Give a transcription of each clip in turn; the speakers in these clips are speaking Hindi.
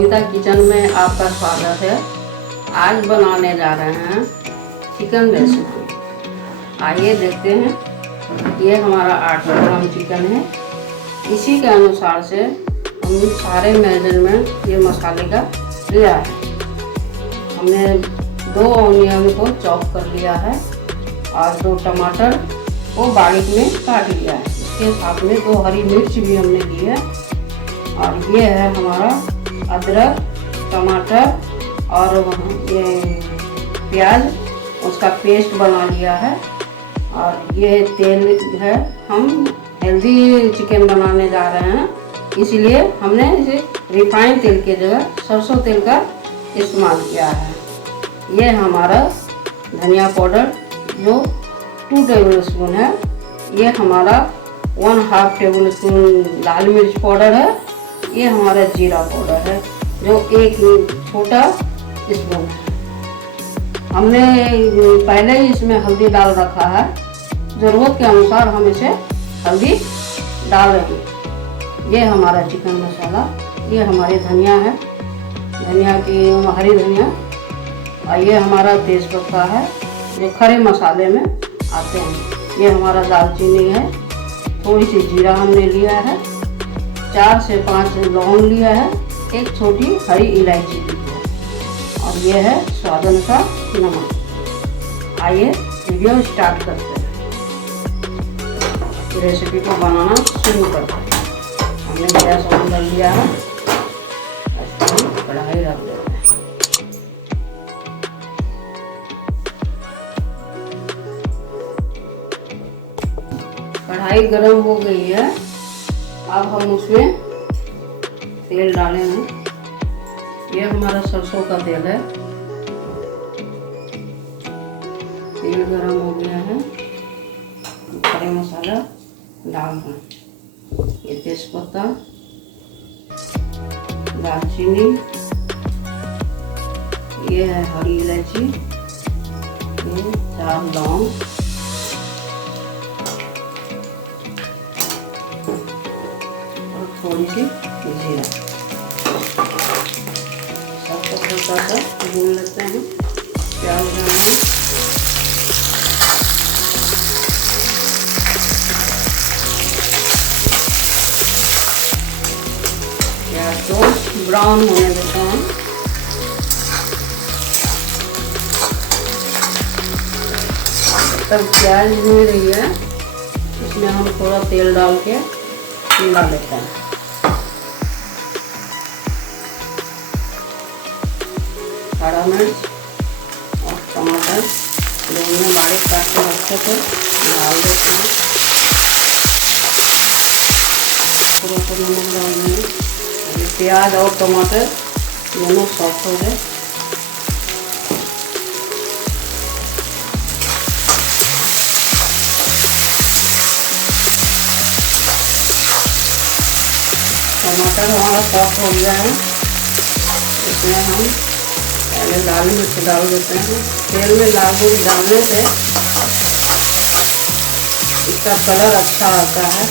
बबीता किचन में आपका स्वागत है। आज बनाने जा रहे हैं चिकन रेसिपी। आइए देखते हैं। ये हमारा 800 ग्राम चिकन है। इसी के अनुसार से हम सारे मेजरमेंट ये मसाले का लिया है। हमने 2 ऑनियन को चॉप कर लिया है और 2 टमाटर को बारीक में काट लिया है। इसके साथ में 2 हरी मिर्च भी हमने ली है। और ये है हमारा अदरक, टमाटर और ये प्याज, उसका पेस्ट बना लिया है। और ये तेल है, हम हेल्दी चिकन बनाने जा रहे हैं, इसलिए हमने इसे रिफाइंड तेल के जगह सरसों तेल का इस्तेमाल किया है। ये हमारा धनिया पाउडर जो 2 टेबल स्पून है। ये हमारा 1/2 टेबल स्पून लाल मिर्च पाउडर है। ये हमारा जीरा पाउडर है जो 1 छोटा स्पून है। हमने पहले ही इसमें हल्दी डाल रखा है। ज़रूरत के अनुसार हम इसे हल्दी डालेंगे। ये हमारा चिकन मसाला, ये हमारी धनिया है, धनिया की हरी धनिया। और ये हमारा तेज़पत्ता है जो खड़े मसाले में आते हैं। ये हमारा दालचीनी है, थोड़ी सी जीरा हमने लिया है, 4 से 5 लौंग लिया है, 1 छोटी हरी इलायची ली है और ये है स्वाद अनुसार नमक। आइए वीडियो स्टार्ट करते हैं। रेसिपी को बनाना शुरू करते हैं। हमने गैस ऑन कर लिया है, कढ़ाई रख देते हैं। कढ़ाई गर्म हो गई है। अब हम उसमें तेल डालेंगे। ये हमारा सरसों का तेल है। तेल गरम हो गया है, खड़े मसाला डाल दें। ये तेजपत्ता, दालचीनी, ये है हरी इलायची, ये 4 लौंग, थोड़ी सी जीरा। सबको हल्का सा भून लेते हैं। प्याज डालें, प्याज को ब्राउन होने देते हैं। तब प्याज भून रही है, इसमें हम थोड़ा तेल डाल के मिला लेते हैं। हरा मिर्च और टमाटर दोनों बारीक काट के रखे थे डाल देते हैं। थोड़ा सा नमक डाल देंगे। प्याज और टमाटर दोनों सॉफ्ट हो गए। टमाटर हमारा सॉफ्ट हो गया है। इसमें हम पहले लाल मिर्च डाल देते हैं। तेल में लाल मिर्च डालने से इसका कलर अच्छा आता है।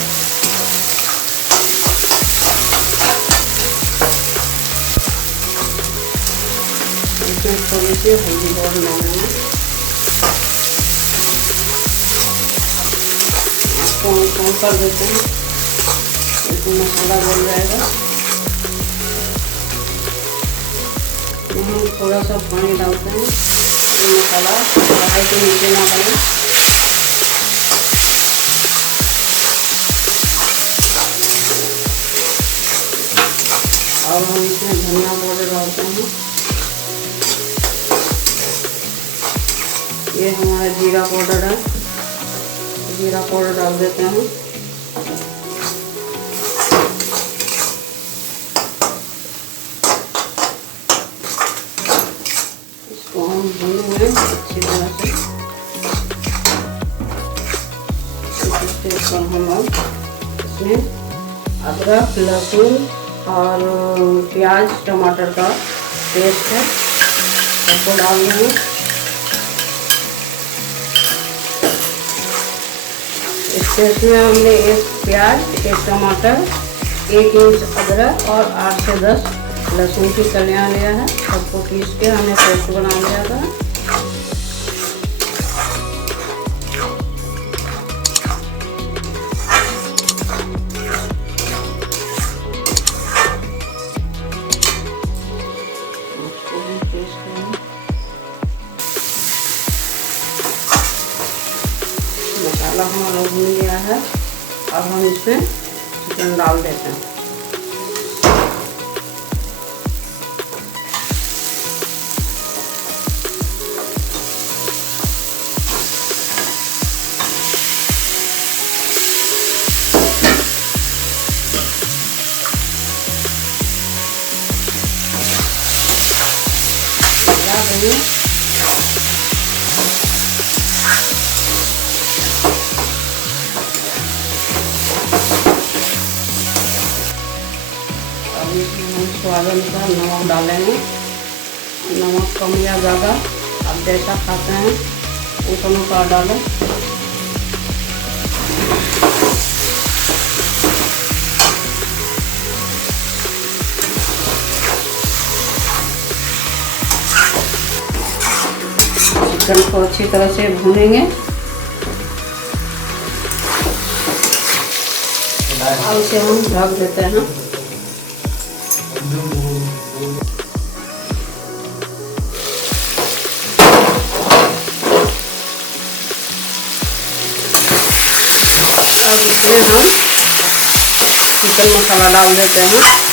इसमें थोड़ी सी हल्दी पाउडर डालेंगे। इसको हम कम कर देते हैं, इसमें मसाला बन जाएगा। हम थोड़ा सा पानी डालते हैं, ये मसाला कढ़ाई के नीचे ना बने। और हम इसमें धनिया पाउडर डालते हैं। ये हमारा जीरा पाउडर है, जीरा पाउडर डाल देते हैं। भूनेंगे अच्छी तरह से। इस स्टेज पर हम अब इसमें अदरक, लहसुन और प्याज टमाटर का पेस्ट है, उसको डाल देंगे। इस पेस्ट में हमने 1 प्याज, 1 टमाटर, 1 इंच अदरक और 8 से 10 लहसुन की कलियाँ लिया है, सबको पीस के हमने पेस्ट बना लिया था। मसाला हमारा भून गया है। अब हम इसमें चिकन डाल देते हैं। अब इसमें हम स्वाद अनुसार नमक डालेंगे। नमक कम या ज़्यादा आप जैसा खाते हैं उस अनुसार डालें। चिकन को अच्छी तरह से भूनेंगे। अब इसे हम ढक देते हैं। अब इसमें हम चिकन मसाला डाल देते हैं।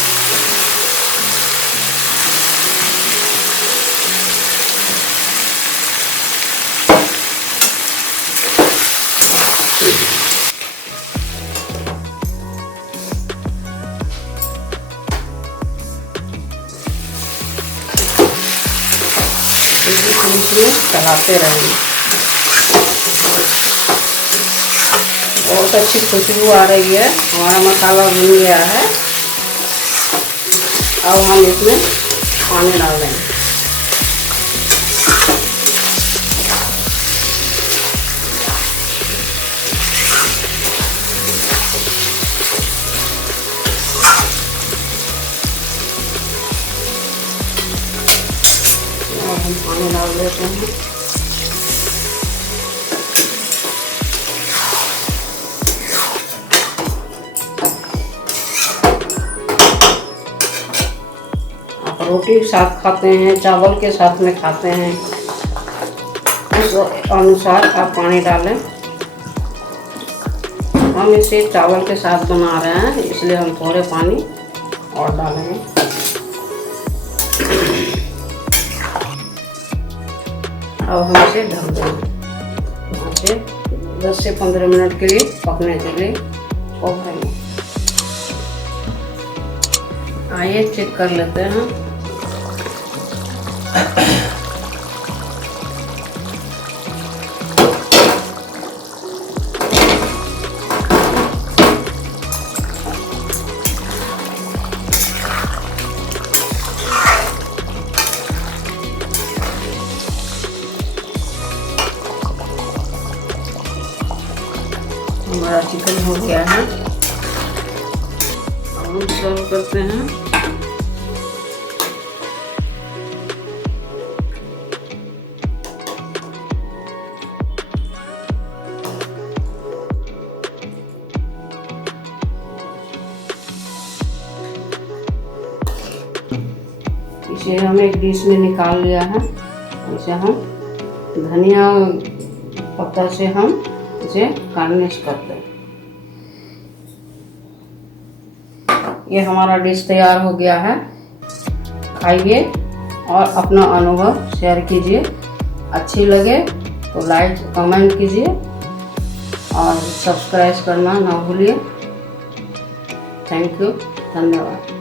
इसमें चलाते रहेंगे। बहुत अच्छी खुशबू आ रही है। हमारा मसाला भुन गया है। अब हम इसमें पानी डाल देंगे। हम पानी डाल देते हैं। आप रोटी के साथ खाते हैं, चावल के साथ में खाते हैं, उस अनुसार आप पानी डालें। हम इसे चावल के साथ बना रहे हैं, इसलिए हम थोड़े पानी और डालेंगे। अब हम इसे ढक देंगे। वहाँ से 10 से 15 मिनट के लिए पकने के लिए पकाएंगे। आइए चेक कर लेते हैं। हमारा चिकन हो गया है। अब हम सर्व करते हैं। इसे हम एक डिश में निकाल लिया है। इसे हम धनिया पत्ता से हम इसे गार्निश करते हैं। ये हमारा डिश तैयार हो गया है। खाइए और अपना अनुभव शेयर कीजिए। अच्छी लगे तो लाइक कमेंट कीजिए और सब्सक्राइब करना ना भूलिए। थैंक यू, धन्यवाद।